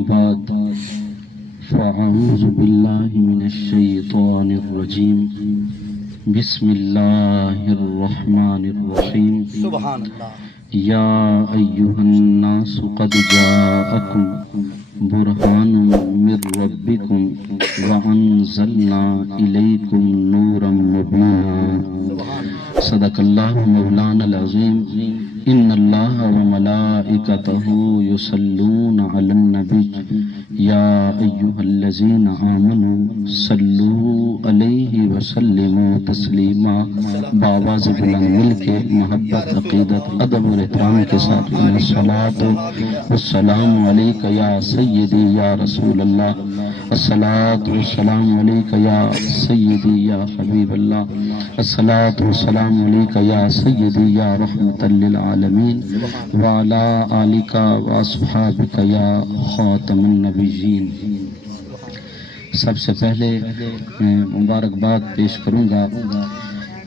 بعد فأعوذ بالله من الشيطان الرجيم بسم الله الرحمن الرحيم سبحان اللہ. يا أيها الناس قد جاءكم برهان من ربكم وأنزلنا إليكم نورا مبينا صدق الله مولانا العظيم. إن الله وملائكته يصلون على النبي يا أيها الذين آمنوا صلوا عليه وسلموا تسلیما. بآواز بلند مل کے محبت، عقیدت، ادب اور احترام کے ساتھ الصلاۃ والسلام علیک یا سیدی یا رسول اللہ، الصلاۃ والسلام علیک یا سیدی یا حبیب اللہ، الصلاۃ والسلام علیک یا سیدی یا رحمت للعالمین وعلی آلک واصحابک یا خاتم النبیین. سب سے پہلے میں مبارکباد پیش کروں گا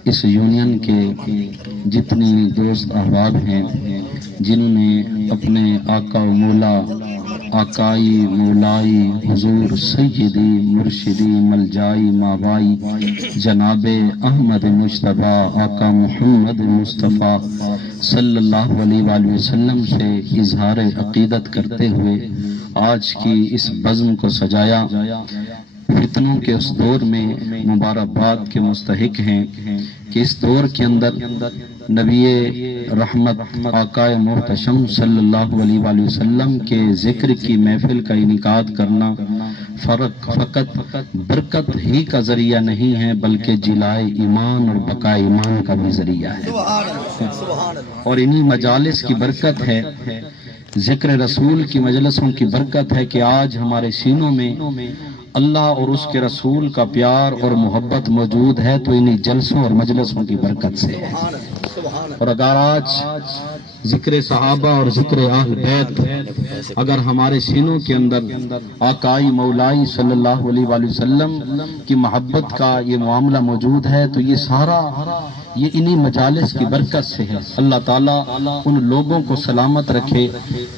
اس یونین کے جتنی دوست احباب ہیں جنہوں نے اپنے آقا و مولا، آقائی مولائی حضور سیدی مرشدی ملجائی مابائی جناب احمد مجتبیٰ آقا محمد مصطفیٰ صلی اللہ علیہ وآلہ وسلم سے اظہار عقیدت کرتے ہوئے آج کی اس بزم کو سجایا. فتنوں کے اس دور میں مبارکباد کے مستحق ہیں کہ اس دور کے اندر نبی رحمت آقا محتشم صلی اللہ علیہ وآلہ وسلم کے ذکر کی محفل کا انعقاد کرنا فقط برکت ہی کا ذریعہ نہیں ہے بلکہ جلائے ایمان اور بقائے ایمان کا بھی ذریعہ ہے. اور انہی مجالس کی برکت ہے، ذکر رسول کی مجلسوں کی برکت ہے کہ آج ہمارے سینوں میں اللہ اور اس کے رسول کا پیار اور محبت موجود ہے تو انہی جلسوں اور مجلسوں کی برکت سے ہے. اور اگر آج ذکر صحابہ اور ذکر اہل بیت اگر ہمارے سینوں کے اندر آقائی مولائی صلی اللہ علیہ وآلہ وسلم کی محبت کا یہ معاملہ موجود ہے تو یہ سارا یہ انہی مجالس کی برکت سے ہے. اللہ تعالیٰ ان لوگوں کو سلامت رکھے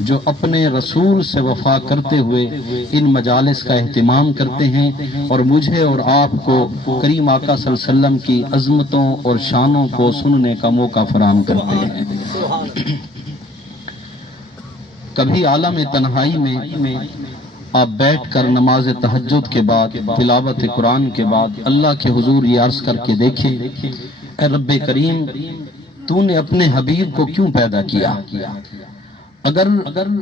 جو اپنے رسول سے وفا کرتے ہوئے ان مجالس کا اہتمام کرتے ہیں اور مجھے اور آپ کو کریم آقا صلی اللہ علیہ وسلم کی عظمتوں اور شانوں کو سننے کا موقع فراہم کرتے ہیں. کبھی عالم تنہائی میں آپ بیٹھ کر نماز تہجد کے بعد تلاوت قرآن کے بعد اللہ کے حضور یہ عرض کر کے دیکھیں، اے رب کریم تو نے اپنے حبیب کو کیوں پیدا کیا؟ اگر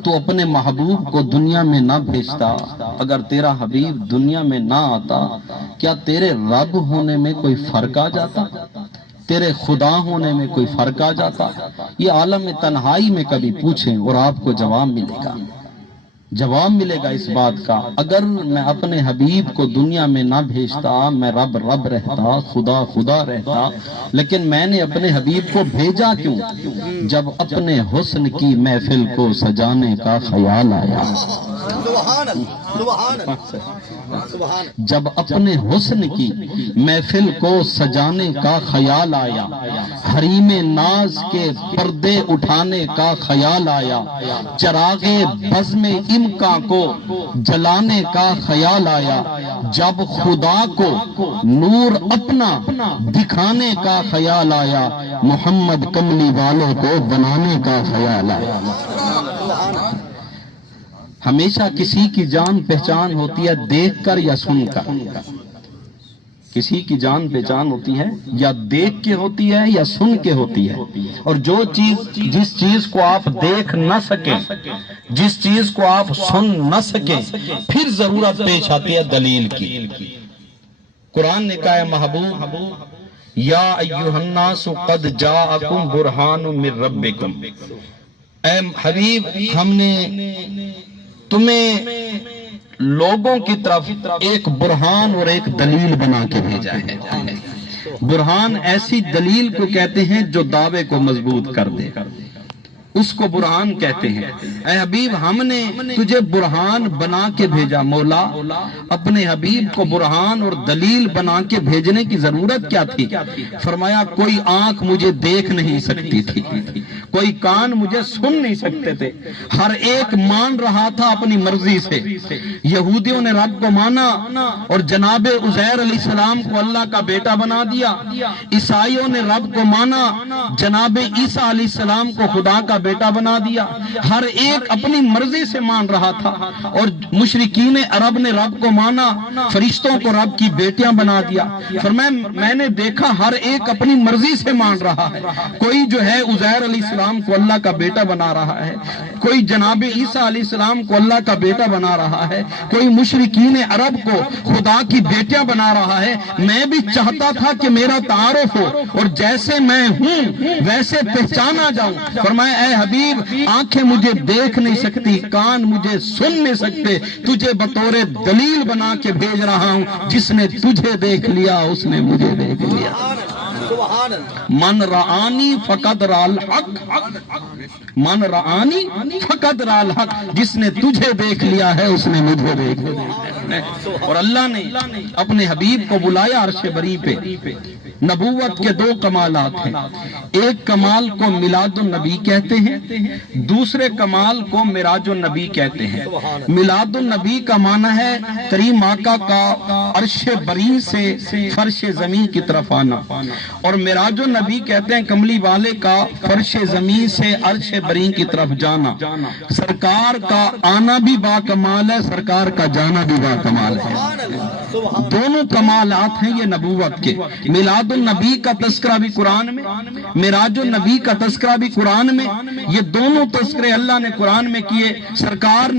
تو اپنے محبوب کو دنیا میں نہ بھیجتا، اگر تیرا حبیب دنیا میں نہ آتا، کیا تیرے رب ہونے میں کوئی فرق آ جاتا؟ تیرے خدا ہونے میں کوئی فرق آ جاتا؟ یہ عالم تنہائی میں کبھی پوچھیں اور آپ کو جواب ملے گا. جواب ملے گا اس بات کا، اگر میں اپنے حبیب کو دنیا میں نہ بھیجتا، میں رب رب رہتا، خدا خدا رہتا، لیکن میں نے اپنے حبیب کو بھیجا کیوں؟ جب اپنے حسن کی محفل کو سجانے کا خیال آیا. جب اپنے حسن کی محفل کو سجانے کا خیال آیا، حریم ناز کے پردے اٹھانے کا خیال آیا، چراغ بزم امکان کو جلانے کا خیال آیا، جب خدا کو نور اپنا دکھانے کا خیال آیا، محمد کملی والوں کو بنانے کا خیال آیا. ہمیشہ کسی کی جان پہچان ہوتی ہے دیکھ کر یا سن کر. کسی کی جان پہچان ہوتی ہے یا دیکھ کے ہوتی ہے یا سن کے ہوتی ہے. اور جس چیز کو آپ دیکھ نہ سکیں، جس چیز کو آپ سن نہ سکیں، پھر ضرورت پیش آتی ہے دلیل کی. قرآن نے کہا ہے محبوب یا ایھا الناس قد جاءکم برہان من ربکم، اے حبیب ہم نے تمہیں لوگوں کی طرف ایک برہان اور ایک دلیل بنا کے بھیجا ہے. برہان ایسی دلیل کو کہتے ہیں جو دعوے کو مضبوط کر دے، اس کو برہان کہتے ہیں۔ اے حبیب ہم نے تجھے برہان بنا کے بھیجا، مولا اپنے حبیب کو برہان اور دلیل بنا کے بھیجنے کی ضرورت کیا تھی؟ فرمایا کوئی آنکھ مجھے دیکھ نہیں سکتی تھی، کوئی کان مجھے سن نہیں سکتے تھے، ہر ایک مان رہا تھا اپنی مرضی سے۔ یہودیوں نے رب کو مانا اور جناب عزیر علیہ السلام کو اللہ کا بیٹا بنا دیا، عیسائیوں نے رب کو مانا، جناب عیسیٰ علیہ السلام کو خدا کا بیٹا بنا دیا، ہر ایک اپنی مرضی سے مان رہا تھا۔ اور مشرکین عرب نے رب کو مانا، فرشتوں کو رب کی بیٹیاں بنا دیا۔ فرمایا میں نے دیکھا ہر ایک اپنی مرضی سے مان رہا ہے، کوئی جو ہے عزیر علیہ السلام کو اللہ کا بیٹا بنا رہا ہے، کوئی جناب عیسیٰ علیہ السلام کو اللہ کا بیٹا بنا رہا ہے، کوئی مشرکین عرب کو خدا کی بیٹیاں بنا رہا ہے۔ میں بھی چاہتا تھا کہ میرا تعارف ہو اور جیسے میں ہوں ویسے پہچانا جاؤں۔ فرمایا اے حبیب آنکھیں مجھے دیکھ نہیں سکتی، کان مجھے سن نہیں سکتے، تجھے بطور دلیل بنا کے بھیج رہا ہوں، جس نے تجھے دیکھ لیا اس نے مجھے دیکھ لیا۔ من رآنی فقد رأى الحق، من رآنی فقد رأى الحق، جس نے تجھے دیکھ لیا ہے اس نے مجھے دیکھ لیا۔ اور اللہ نے اپنے حبیب کو بلایا عرش بری پہ۔ نبوت کے دو کمالات ہیں، ایک کمال کو میلاد النبی کہتے ہیں، دوسرے کمال کو معراج النبی کہتے ہیں۔ میلاد النبی کا معنی ہے کریم آقا کا عرش بری سے فرش زمین کی طرف آنا، اور معراج النبی کہتے ہیں کملی والے کا فرش زمین سے عرش بری کی طرف جانا۔ سرکار کا آنا بھی با کمال ہے، سرکار کا جانا بھی با کمال ہے، دونوں کمالات ہیں یہ نبوت کے۔ میلاد النبی کا تذکرہ بھی قرآن میں، معراج النبی کا تذکرہ بھی قرآن میں، یہ دونوں تذکرے اللہ نے قرآن میں کیے۔ سرکار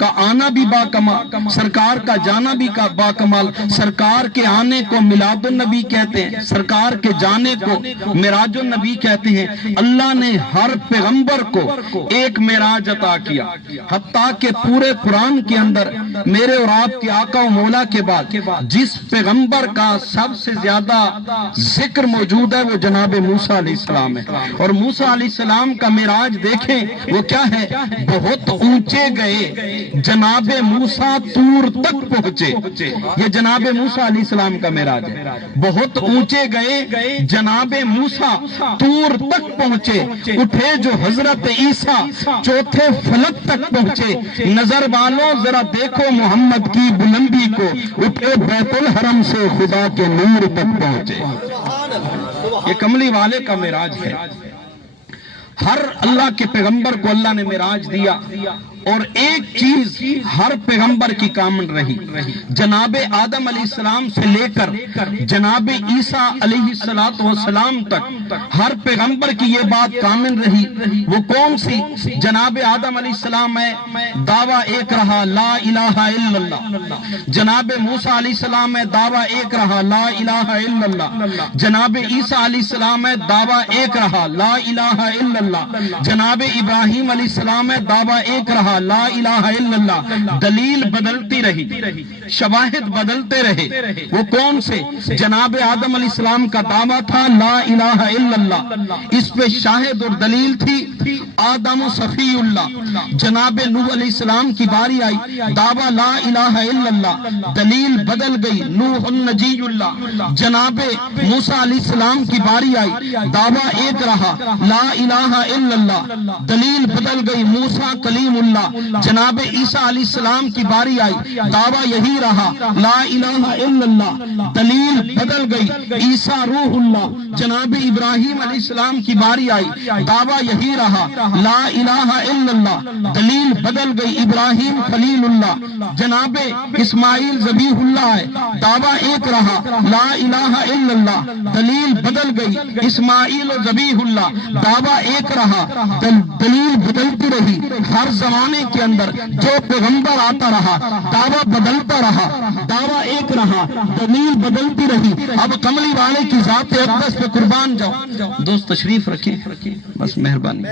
کا آنا بھی با کمال، سرکار کا جانا بھی با کمال۔ سرکار کے آنے کو میلاد النبی کہتے ہیں، سرکار کے جانے کو معراج النبی کہتے ہیں۔ اللہ نے ہر پیغمبر کو ایک معراج عطا کیا، حتیٰ کہ پورے قرآن کے اندر میرے اور آپ کے آقا و مولا کے بعد جس پیغمبر کا سب سے زیادہ ذکر موجود ہے وہ جناب موسیٰ علیہ السلام ہے۔ اور موسیٰ علیہ السلام کا معراج دیکھیں وہ کیا ہے، بہت اونچے گئے، جناب موسیٰ طور تک پہنچے۔ یہ جناب موسیٰ علیہ السلام کا معراج ہے، بہت اونچے گئے، جناب موسیٰ طور تک پہنچے، اٹھے جو حضرت عیسیٰ چوتھے فلک تک پہنچے۔ نظر والوں ذرا دیکھو محمد کی بلندی کو، اٹھے بیت الحرم سے خدا کے نور تک پہنچے۔ یہ کملی والے کا معراج ہے۔ ہر اللہ کے پیغمبر کو اللہ نے معراج دیا، اور ایک چیز ہر پیغمبر کی کامن رہی، جناب آدم علیہ السلام سے لے کر جناب عیسیٰ علیہ السلام تک ہر پیغمبر کی یہ بات کامن رہی۔ وہ کون سی؟ جناب آدم علیہ السلام ہے دعویٰ ایک رہا لا الہ الا اللہ، جناب موسیٰ علیہ السلام ہے دعویٰ ایک رہا لا الہ الا اللہ، جناب عیسیٰ علیہ السلام ہے دعویٰ ایک رہا لا الہ الا اللہ، جناب ابراہیم علیہ السلام ہے دعویٰ ایک رہا لا الہ الا اللہ۔ دلیل بدلتی رہی، شواہد بدلتے رہے۔ وہ کون سے؟ جناب آدم علیہ السلام کا دعویٰ تھا لا الہ الا اللہ، اس پہ شاہد اور دلیل تھی آدم و صفی اللہ۔ جناب نوح علیہ السلام کی باری آئی، دعویٰ لا الہ الا اللہ، دلیل بدل گئی نوح النجی اللہ۔ جناب موسیٰ علیہ السلام کی باری آئی، دعویٰ ایک رہا لا الہ الا اللہ، دلیل بدل گئی موسیٰ کلیم اللہ۔ جناب عیسیٰ علیہ السلام کی باری آئی، دعویٰ یہی رہا لا الہ الا اللہ، دلیل بدل گئی عیسیٰ روح اللہ۔ جناب ابراہیم علیہ السلام کی باری آئی، دعویٰ یہی رہا لا الہ الا اللہ، دلیل بدل گئی ابراہیم خلیل اللہ۔ جناب اسماعیل ذبیح اللہ ہے، دعویٰ ایک رہا لا الہ الا اللہ، دلیل بدل گئی اسماعیل و ذبیح اللہ، دعویٰ ایک رہا، دلیل بدلتی رہی۔ ہر زمانے کے اندر جو پیغمبر آتا رہا دعویٰ بدلتا رہا، دعویٰ ایک رہا، دلیل بدلتی رہی۔ اب کملی والے کی ذات اقدس پہ قربان جاؤ۔ دوست تشریف رکھیں، بس مہربانی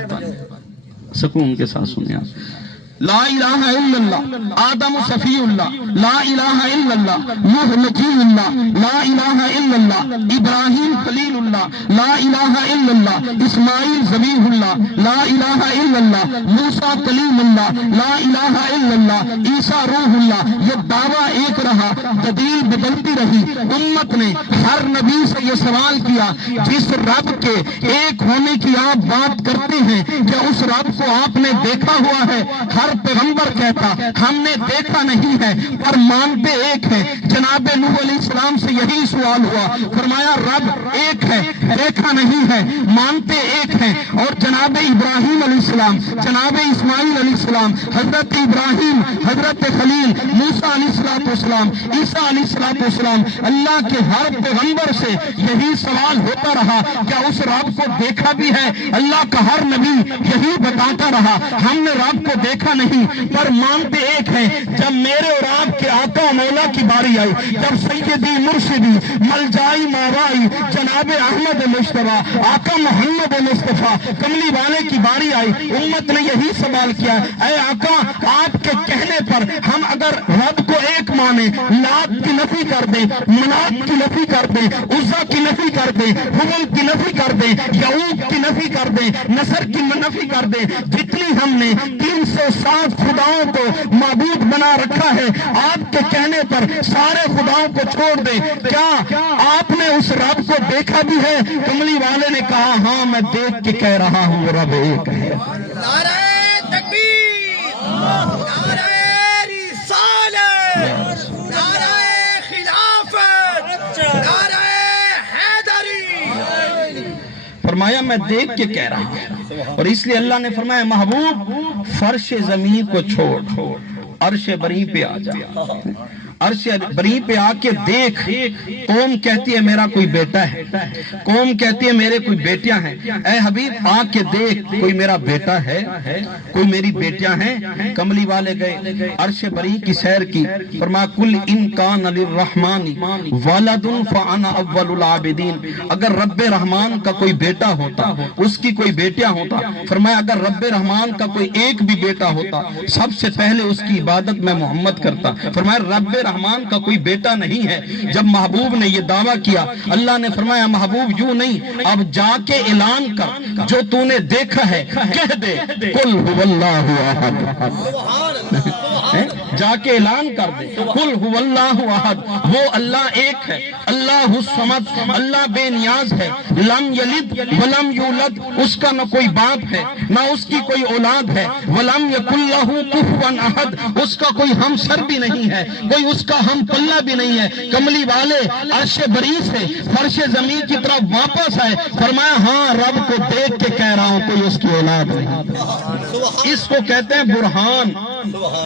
سکون کے ساتھ سنیں آپ۔ لا الہ الا اللہ آدم صفی اللہ، لا الہ الا اللہ نوح نجی اللہ، لا الہ الا اللہ ابراہیم خلیل اللہ، لا الہ الا اللہ اسماعیل ذبیح اللہ، لا الہ الا اللہ موسیٰ کلیم اللہ، لا الہ الا اللہ عیسیٰ روح اللہ۔ یہ دعویٰ ایک رہا، دلیل بدلتی رہی۔ امت نے ہر نبی سے یہ سوال کیا، جس رب کے ایک ہونے کی آپ بات کرتے ہیں کیا اس رب کو آپ نے دیکھا ہوا ہے؟ ہر پیغمبر کہتا ہم نے دیکھا نہیں ہے پر مانتے ایک ہے۔ جناب نوح علیہ السلام سے یہی سوال ہوا، فرمایا رب ایک ہے، دیکھا نہیں ہے، مانتے ایک ہے۔ اور جناب ابراہیم علیہ السلام، جناب اسماعیل علیہ السلام، حضرت ابراہیم، حضرت خلیل، موسیٰ علیہ السلام، عیسیٰ علیہ السلام، اللہ کے ہر پیغمبر سے یہی سوال ہوتا رہا، کیا اس رب کو دیکھا بھی ہے؟ اللہ کا ہر نبی یہی بتاتا رہا، ہم نے رب کو دیکھا نہیں پر مانتے ایک ہیں۔ جب میرے اور آپ کے آقا مولا کی باری آئی، جب سیدی مرشدی ملجائی ماوائی جناب احمد مصطفیٰ آقا محمد مصطفیٰ کملی والے کی باری آئی، امت نے یہی سوال کیا، اے آقا آپ کے کہنے پر ہم اگر رب کو ایک مانے، لات کی نفی کر دیں، منات کی نفی کر دیں، عزا کی نفی کر دیں، حبل کی نفی کر دیں، یعوق کی نفی کر دیں، نصر کی نفی کر دیں، جتنی ہم نے 360 خداؤں کو معبود بنا رکھا ہے، آپ کے کہنے پر سارے خداؤں کو چھوڑ دیں، کیا آپ نے اس رب کو دیکھا بھی ہے؟ کملی والے نے کہا ہاں میں دیکھ کے کہہ رہا ہوں رب ایک ہے۔ نعرہ تکبیر، نعرہ رسالت، نعرہ خلافت، نعرہ حیدری۔ فرمایا میں دیکھ کے کہہ رہا ہوں، اور اس لیے اللہ نے فرمایا محبوب فرش زمین کو چھوڑ عرش بری پہ آ جا، عرش بری پہ آ کے دیکھ۔ قوم کہتی ہے میرا کوئی بیٹا ہے، قوم کہتی ہے میرے کوئی بیٹیاں ہیں، اے حبیب آ کے دیکھ، کوئی میرا بیٹا ہے، کوئی میری بیٹیاں ہیں۔ کملی والے گئے عرش بری کی سیر کی، فرمایا کل ان کان للرحمن ولد فانا اول العابدین، اگر رب رحمان کا کوئی بیٹا ہوتا، اس کی کوئی بیٹیاں ہوتا، فرمایا اگر رب رحمان کا کوئی ایک بھی بیٹا ہوتا، سب سے پہلے اس کی عبادت میں محمد کرتا۔ فرمایا رب رحمان کا کوئی بیٹا نہیں ہے۔ جب محبوب نے یہ دعویٰ کیا، اللہ نے فرمایا محبوب یوں نہیں، اب جا کے اعلان کر، جو تو نے دیکھا ہے کہہ دے قل هو اللہ احد، جا کے اعلان کر دے قل هو اللہ احد، وہ اللہ ایک ہے، اللہ الصمد، اللہ بے نیاز ہے، لم یلد ولم یولد، اس کا نہ کوئی باپ ہے نہ اس کی کوئی اولاد ہے، ولم یکن لہ کفوا احد، اس کا کوئی ہمسر بھی نہیں ہے، کوئی اس کا ہم پلہ بھی نہیں ہے۔ کملی والے عرش بری سے فرش زمین کی طرف واپس آئے، فرمایا ہاں رب کو دیکھ کے کہہ رہا ہوں کوئی اس کی اولاد نہیں۔ اس کو کہتے ہیں برہان۔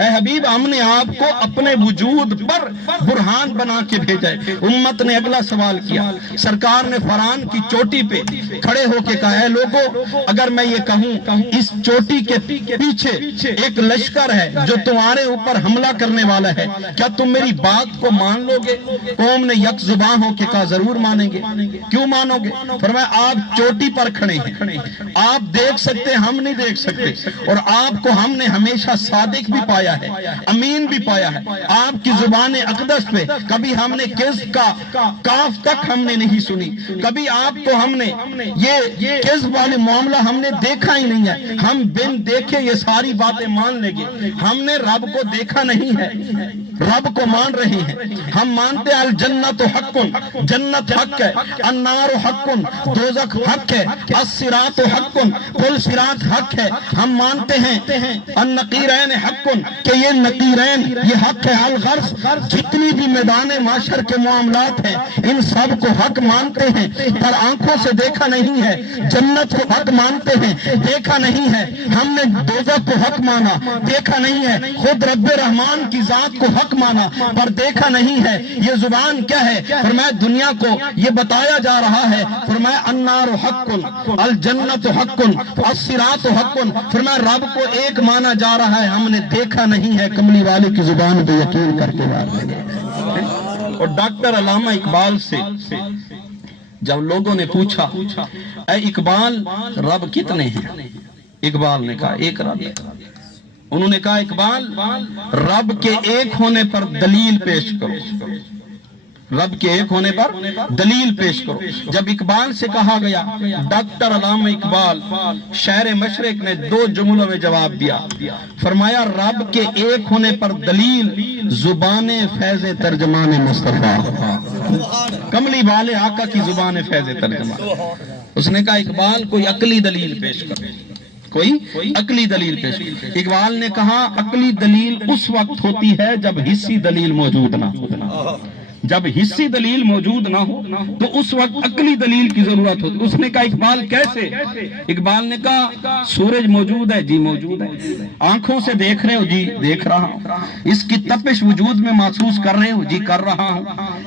اے حبیب ہم نے آپ کو اپنے وجود پر برہان بنا کے بھیجا ہے۔ امت نے اگلا سوال کیا، سرکار نے فران کی چوٹی پہ کھڑے ہو کے کہا ہے لوگوں اگر میں یہ کہوں اس چوٹی کے پیچھے ایک لشکر ہے جو تمہارے اوپر حملہ کرنے والا ہے، کیا تم میری بات کو مان لو گے؟ قوم نے یک زبان ہو کے کہا ضرور مانیں گے۔ کیوں مانو گے؟ فرمایا آپ چوٹی پر کھڑے ہیں، آپ دیکھ سکتے ہم نہیں دیکھ سکتے، اور آپ کو ہم نے ہمیشہ صادق بھی پایا ہے، امین بھی پایا ہے۔ آپ کی زبان اقدس پہ کبھی ہم نے کذب کا کاف تک ہم نے نہیں سنی، کبھی آپ کو ہم نے یہ کذب والے معاملہ ہم نے دیکھا ہی نہیں ہے۔ ہم بن دیکھے یہ ساری باتیں مان لیں گے۔ ہم نے رب کو دیکھا نہیں ہے، رب کو مان رہے ہیں۔ ہم مانتے ہیں الجنت حق، جنت حق ہے، النار حق، دوزخ حق ہے، الصراط حق، پل صراط حق ہے۔ ہم مانتے ہیں النقیرین حق، کہ یہ نقیرین یہ حق ہے، الغرض جتنی بھی میدان معاشر کے معاملات ہیں ان سب کو حق مانتے ہیں، پر آنکھوں سے دیکھا نہیں ہے۔ جنت کو حق مانتے ہیں، دیکھا نہیں ہے۔ ہم نے دوزخ کو حق مانا، دیکھا نہیں ہے۔ خود رب رحمان کی ذات کو حق مانا پر دیکھا نہیں ہے۔ یہ زبان کیا ہے؟ فرمایا دنیا کو یہ بتایا جا رہا ہے، فرمایا النار حق، الجنت حق، الصراط حق، فرمایا رب کو ایک مانا جا رہا ہے، ہم نے دیکھا نہیں ہے۔ کملی والے کی زبان پہ یقین کر کے بات ہے۔ اور ڈاکٹر علامہ اقبال سے جب لوگوں نے پوچھا اے اقبال رب کتنے ہیں؟ اقبال نے کہا ایک رب ہے۔ انہوں نے کہا اقبال رب کے ایک ہونے پر دلیل پیش کرو، رب کے ایک ہونے پر دلیل پیش کرو۔ جب اقبال سے کہا گیا، ڈاکٹر علامہ اقبال شہر مشرق نے 2 جملوں میں جواب دیا، فرمایا رب کے ایک ہونے پر دلیل زبان فیض ترجمان مصطفیٰ، کملی والے آقا کی زبان فیض ترجمان۔ اس نے کہا اقبال کوئی عقلی دلیل پیش کرو، کوئی عقلی دلیل پیش کرو۔ اقبال نے کہا عقلی دلیل اس وقت ہوتی ہے جب حسی دلیل موجود نہ ہو، جب حسی دلیل موجود نہ ہو تو اس وقت عقلی دلیل کی ضرورت ہوتی۔ اس نے کہا اقبال کیسے؟ اقبال نے کہا سورج موجود ہے، جی موجود ہے، آنکھوں سے دیکھ رہے ہو، جی دیکھ رہا ہوں، اس کی تپش وجود میں محسوس کر رہے ہو، جی کر رہا ہوں،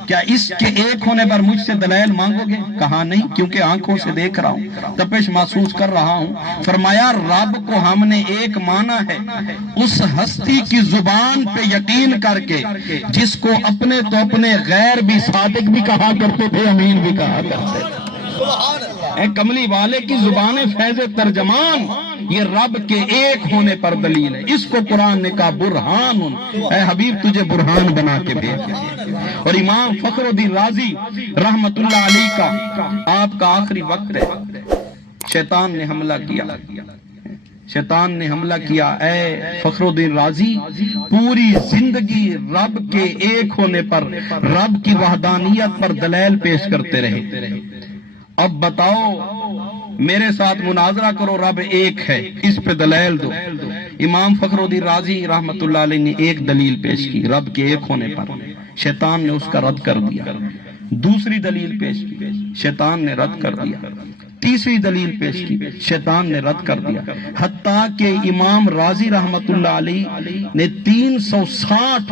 کیا اس کے ایک ہونے پر مجھ سے دلائل مانگو گے؟ کہا نہیں، کیونکہ آنکھوں سے دیکھ رہا ہوں، تپش محسوس کر رہا ہوں۔ فرمایا رب کو ہم نے ایک مانا ہے اس ہستی کی زبان پہ یقین کر کے جس کو اپنے تو اپنے غیر بھی صادق بھی کہا کرتے تھے، امین بھی کہا کرتے تھے۔ اے کملی والے کی زبان فیض ترجمان، یہ رب کے ایک ہونے پر دلیل ہے۔ اس کو قرآن نے کہا برہان، اے حبیب تجھے برہان بنا کے بھیجا۔ اور امام فخر الدین رازی رحمت اللہ علیہ کا آپ کا آخری وقت ہے، شیطان نے حملہ کیا، شیطان نے حملہ کیا۔ اے فخر الدین رازی پوری زندگی رب کے ایک ہونے پر، رب کی وحدانیت پر دلائل پیش کرتے رہے۔ اب بتاؤ میرے ساتھ مناظرہ کرو، رب ایک ہے، اس پہ دلائل دو۔ امام فخر الدین رازی رحمت اللہ علیہ نے ایک دلیل پیش کی رب کے ایک ہونے پر، شیطان نے اس کا رد کر دیا۔ دوسری دلیل پیش کی، شیطان نے رد کر دیا۔ تیسری دلیل پیش کی، شیطان نے رد کر دیا۔ حتیٰ کہ امام رازی رحمت اللہ علیہ نے 360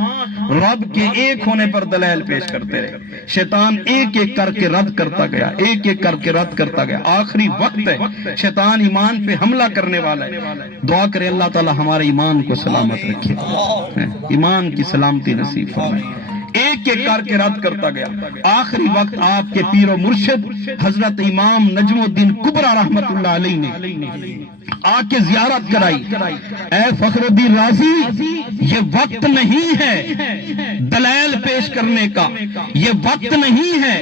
رب کے ایک ہونے پر دلائل پیش کرتے رہے۔ شیطان ایک ایک کر کے رد کرتا گیا، ایک ایک کر کے رد کرتا گیا۔ آخری وقت ہے، شیطان ایمان پہ حملہ کرنے والا ہے۔ دعا کرے اللہ تعالی ہمارے ایمان کو سلامت رکھے، ایمان کی سلامتی نصیب فرمائے۔ ایک ایک کر کے رد کرتا گیا۔ آخری وقت آپ کے پیر و مرشد حضرت امام نجم الدین کبریٰ رحمت اللہ علیہ نے آ کے زیارت کرائی۔ اے فخر الدین رازی یہ وقت نہیں ہے دلائل پیش کرنے کا، یہ وقت نہیں ہے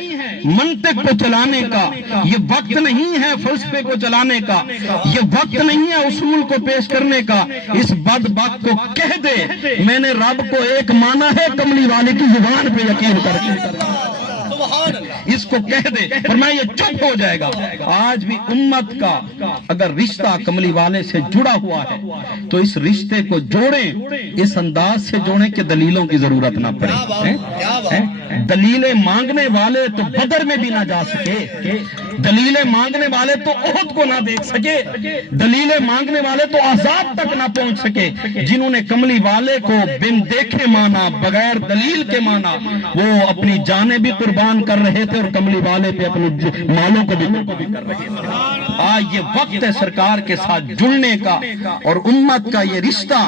منطق کو چلانے کا، یہ وقت نہیں ہے فلسفے کو چلانے کا، یہ وقت نہیں ہے اصول کو پیش کرنے کا۔ اس بدبخت کو کہہ دے میں نے رب کو ایک مانا ہے، کملی والے کی زبان پہ یقین کر کے اس کو کہہ دے، فرمایا یہ چپ ہو جائے گا۔ آج بھی امت کا اگر رشتہ کملی والے سے جڑا ہوا ہے تو اس رشتے کو جوڑیں، اس انداز سے جوڑیں کہ دلیلوں کی ضرورت نہ پڑے۔ دلیلیں مانگنے والے تو بدر میں بھی نہ جا سکے، دلیلیں مانگنے والے تو احد کو نہ دیکھ سکے، دلیلیں مانگنے والے تو آزاد تک نہ پہنچ سکے۔ جنہوں نے کملی والے کو بن دیکھے مانا، بغیر دلیل کے مانا، وہ اپنی جانیں بھی قربان کر رہے تھے اور کملی والے پہ اپنے مالوں کو بھی کر رہے تھے۔ آج یہ وقت ہے سرکار کے ساتھ جڑنے کا، اور امت کا یہ رشتہ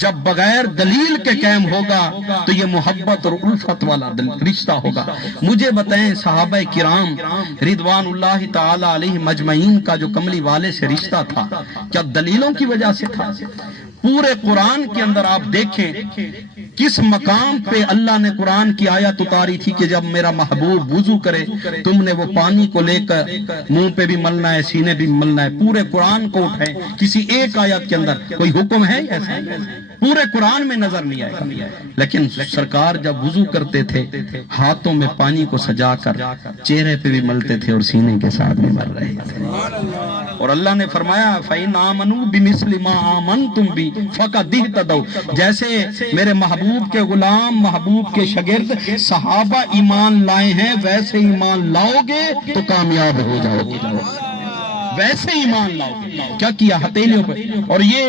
جب بغیر دلیل کے قائم ہوگا تو یہ محبت اور الفت والا رشتہ ہوگا۔ مجھے بتائیں صحابہ کرام رضوان اللہ تعالی علیہ مجمعین کا جو کملی والے سے رشتہ تھا، کیا دلیلوں کی وجہ سے تھا؟ پورے قرآن کے اندر آپ دیکھیں کس مقام پہ اللہ نے قرآن کی آیت اتاری تھی کہ جب میرا محبوب وضو کرے تم نے وہ پانی کو لے کر منہ پہ بھی ملنا ہے، سینے بھی ملنا ہے۔ پورے قرآن کو اٹھائیں، کسی ایک آیت کے اندر کوئی حکم ہے ایسا؟ پورے قرآن میں نظر نہیں آئے گا۔ لیکن سرکار جب وضو کرتے تھے ہاتھوں میں پانی کو سجا کر چہرے پہ بھی ملتے تھے اور سینے کے ساتھ بھی مل رہے تھے۔ اور اللہ نے فرمایا فَإِنْ آمَنُوا بِمِثْلِ مَا آمَنْتُمْ بِهِ فَقَدْ اهْتَدَوْا، جیسے میرے محبوب کے غلام، محبوب کے شاگرد صحابہ ایمان لائے ہیں ویسے ایمان لاؤ گے تو کامیاب ہو جاؤ گے، ویسے ایمان لاؤ گے۔ کیا کیا؟ ہتھیلیوں پہ۔ اور یہ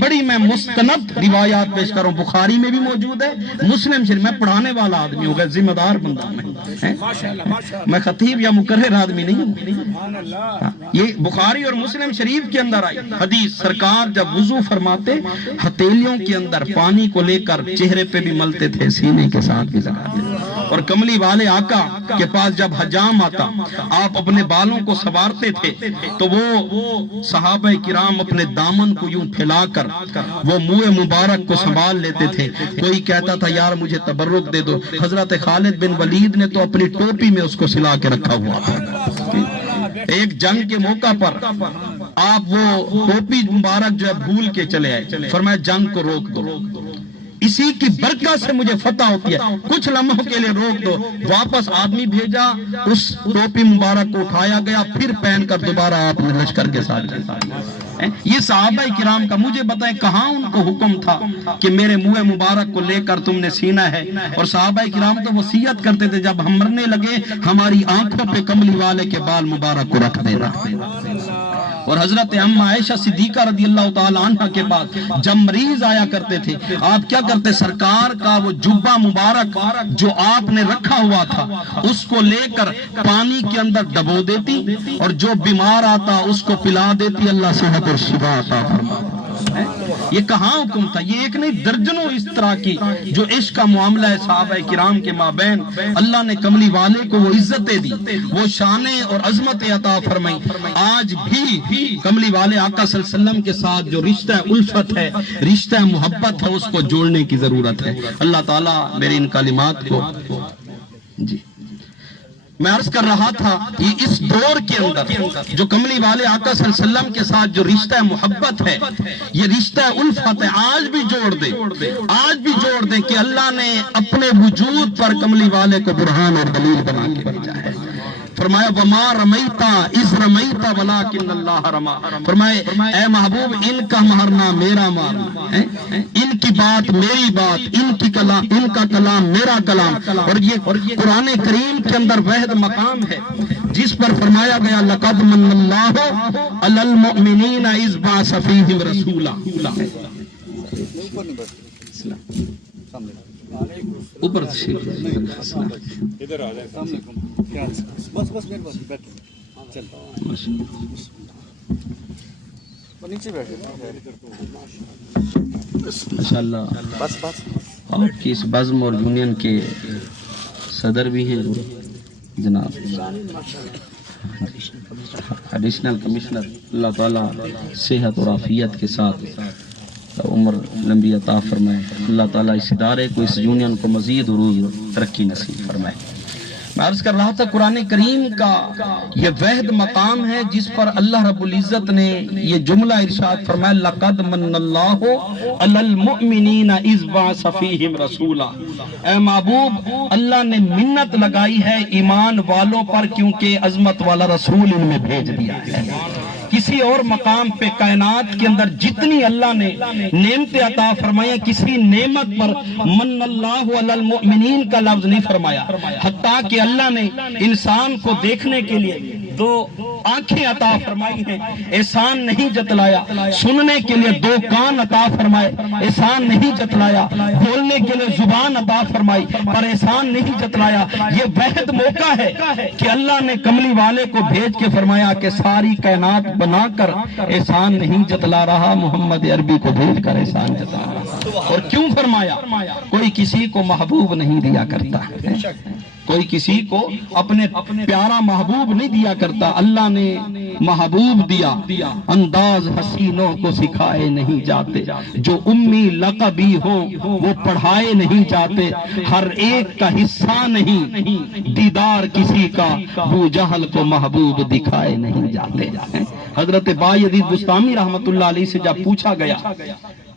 بڑی میں مستند روایات پیش کروں، بخاری میں بھی موجود ہے، مسلم شریف میں پڑھانے والا آدمی ہوگا، ذمہ دار بندہ میں خطیب یا مقرر آدمی نہیں ہوں۔ یہ بخاری اور مسلم شریف کے اندر آئی حدیث، سرکار جب وضو فرماتے ہتھیلیوں کے اندر پانی کو لے کر چہرے پہ بھی ملتے تھے، سینے کے ساتھ بھی لگاتے تھے۔ اور کملی والے آقا کے پاس جب حجام آتا آپ اپنے بالوں کو سنوارتے تھے تو وہ صحابہ کرام اپنے دامن کو یوں پھیلا کر وہ منہ مبارک کو سنبھال لیتے تھے. کوئی کہتا تھا یار مجھے تبرک دے دو. حضرت خالد بن ولید نے تو اپنی ٹوپی میں اس کو سلا کے رکھا ہوا تھا. ایک جنگ کے موقع پر آپ وہ ٹوپی مبارک جو ہے بھول کے چلے آئے, فرمایا جنگ کو روک دو, اسی کی برکت سے مجھے فتح ہوتی ہے, کچھ لمحوں کے لیے روک دو. واپس آدمی بھیجا, اس ٹوپی مبارک کو اٹھایا گیا, پھر پہن کر دوبارہ آپ نے لشکر کے ساتھ. یہ صحابہ کرام کا مجھے بتائیں کہاں ان کو حکم تھا کہ میرے منہ مبارک کو لے کر تم نے سینا ہے. اور صحابہ کرام تو وصیت کرتے تھے جب ہم مرنے لگے ہماری آنکھوں پہ کملی والے کے بال مبارک کو رکھ دینا. اور حضرت اما عائشہ صدیقہ رضی اللہ تعالی عنہ کے پاس جب مریض آیا کرتے تھے آپ کیا کرتے, سرکار کا وہ جبہ مبارک جو آپ نے رکھا ہوا تھا اس کو لے کر پانی کے اندر ڈبو دیتی اور جو بیمار آتا اس کو پلا دیتی. اللہ صحت اور شفا عطا فرما. یہ کہاں حکم تھا, یہ ایک نہیں درجنوں اس طرح کی جو عشق کا معاملہ ہے صحابہ کرام کے مابین. اللہ نے کملی والے کو وہ عزتیں دی, وہ شانیں اور عظمتیں عطا فرمائی. آج بھی کملی والے آقا صلی اللہ علیہ وسلم کے ساتھ جو رشتہ الفت ہے, رشتہ محبت ہے, اس کو جوڑنے کی ضرورت ہے. اللہ تعالیٰ میری ان کلمات کو جی میں عرض کر رہا تھا یہ اس دور کے اندر جو کملی والے آقا صلی اللہ علیہ وسلم کے ساتھ جو رشتہ محبت ہے, یہ رشتہ الفت ہے, آج بھی جوڑ دیں, آج بھی جوڑ دیں کہ اللہ نے اپنے وجود پر کملی والے کو برہان اور دلیل بنا کے بھیجا ہے. فرمایا وما رمیتا اذ رمیتا ولکن اللہ رما. فرمائے اے محبوب ان کا مارنا میرا مارنا, ان کی بات میری بات, ان کی کلام ان کا کلام میرا کلام. اور یہ قرآن کریم کے اندر وحد مقام ہے جس پر فرمایا گیا لقد من اللہ علی المؤمنین اذ بعث فیہم رسولا. اوپر ادھر آ جائے بس بس نیچے بیٹھے ماشاءاللہ. آپ کی اس بزم اور یونین کے صدر بھی ہیں جناب ایڈیشنل کمشنر. اللہ تعالیٰ صحت اور عافیت کے ساتھ عمر لمبی عطا فرمائے. اللہ تعالیٰ اس ادارے کو, اس یونین کو مزید عروج ترقی نصیب فرمائے. میں عرض کر رہا تھا قرآن کریم کا یہ وحد مقام ہے جس پر اللہ رب العزت نے یہ جملہ ارشاد فرمایا لقد من اللہ علی المؤمنین اذ بعث فیہم رسولا. اے محبوب اللہ نے منت لگائی ہے ایمان والوں پر کیونکہ عظمت والا رسول ان میں بھیج دیا ہے. کسی اور مقام پہ کائنات کے اندر جتنی اللہ نے نعمتیں عطا فرمایا کسی نعمت پر من اللہ علی المؤمنین کا لفظ نہیں فرمایا. حتیٰ کہ اللہ نے انسان کو دیکھنے کے لیے دو آنکھیں عطا فرمائی ہیں, احسان نہیں جتلایا. سننے کے لیے دو کان عطا فرمائے, احسان نہیں جتلایا. بولنے کے لیے زبان عطا فرمائی پر احسان نہیں جتلایا. یہ وحد موقع ہے کہ اللہ نے کملی والے کو بھیج کے فرمایا کہ ساری کائنات بنا کر احسان نہیں جتلا رہا, محمد عربی کو بھیج کر احسان جتلا رہا. اور کیوں فرمایا؟ کوئی کسی کو محبوب نہیں دیا کرتا, کوئی کسی کو اپنے پیارا محبوب نہیں دیا کرتا. اللہ نے محبوب دیا, انداز حسینوں کو سکھائے نہیں جاتے, جو امی لقبی ہو وہ پڑھائے نہیں جاتے, ہر ایک کا حصہ نہیں دیدار کسی کا, ابو جہل کو محبوب دکھائے نہیں جاتے. حضرت بایزید بستامی رحمت اللہ علیہ سے جب پوچھا گیا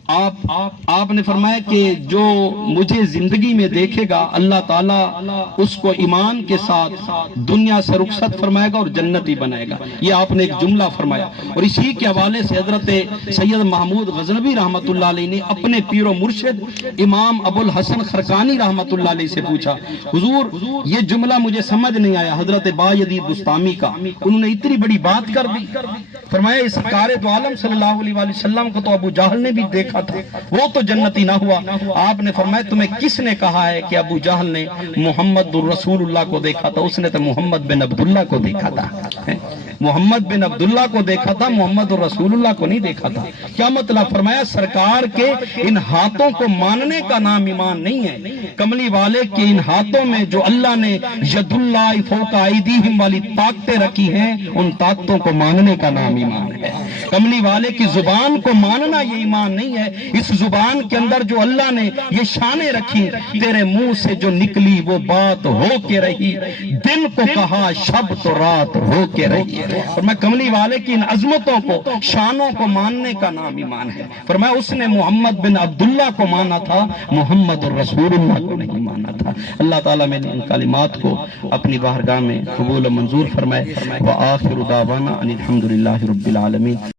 آپ نے فرمایا کہ جو مجھے زندگی میں دیکھے گا اللہ تعالیٰ اس کو ایمان کے ساتھ دنیا سے رخصت فرمائے گا اور جنتی بنائے گا. یہ آپ نے ایک جملہ فرمایا. اور اسی کے حوالے سے حضرت سید محمود غزنوی رحمت اللہ علیہ نے اپنے پیر و مرشد امام ابو الحسن خرقانی رحمت اللہ علیہ سے پوچھا, حضور یہ جملہ مجھے سمجھ نہیں آیا حضرت بایزید بستامی کا, انہوں نے اتنی بڑی بات کر دی. فرمایا اس سرکار دو عالم صلی اللہ علیہ وسلم کو تو ابو جہل نے بھی دیکھا تھا, وہ تو جنتی نہ ہوا. آپ نے فرمایا تمہیں کس نے کہا ہے کہ ابو جہل نے محمد رسول اللہ کو دیکھا تھا؟ اس نے تو محمد بن عبداللہ کو دیکھا تھا. محمد بن عبداللہ کو دیکھا تھا، محمد رسول اللہ کو نہیں دیکھا تھا۔ کیا مطلب؟ فرمایا سرکار کے ان ہاتھوں کو ماننے کا نام ایمان نہیں ہے۔ کملی والے کے ان ہاتھوں میں جو اللہ نے ید اللہ فوق ایدیہم والی طاقتیں رکھی ہیں، ان طاقتوں کو ماننے کا نام ایمان ہے۔ کملی والے کی زبان کو ماننا یہ ایمان نہیں ہے۔ اس زبان کے اندر جو اللہ نے یہ شانیں رکھی، تیرے منہ سے جو نکلی وہ بات ہو کے رہی، دن کو کہا شب تو رات ہو کے رہی۔ اور میں کملی والے کی ان عظمتوں کو، شانوں کو ماننے کا نام ایمان ہے۔ فرمایا اس نے محمد بن عبداللہ کو مانا تھا، محمد رسول اللہ کو نہیں مانا تھا۔ اللہ تعالیٰ میں نے ان کلمات کو اپنی بارگاہ میں قبول و منظور فرمائے۔ وآخر دعوانا ان الحمد للہ رب العالمین۔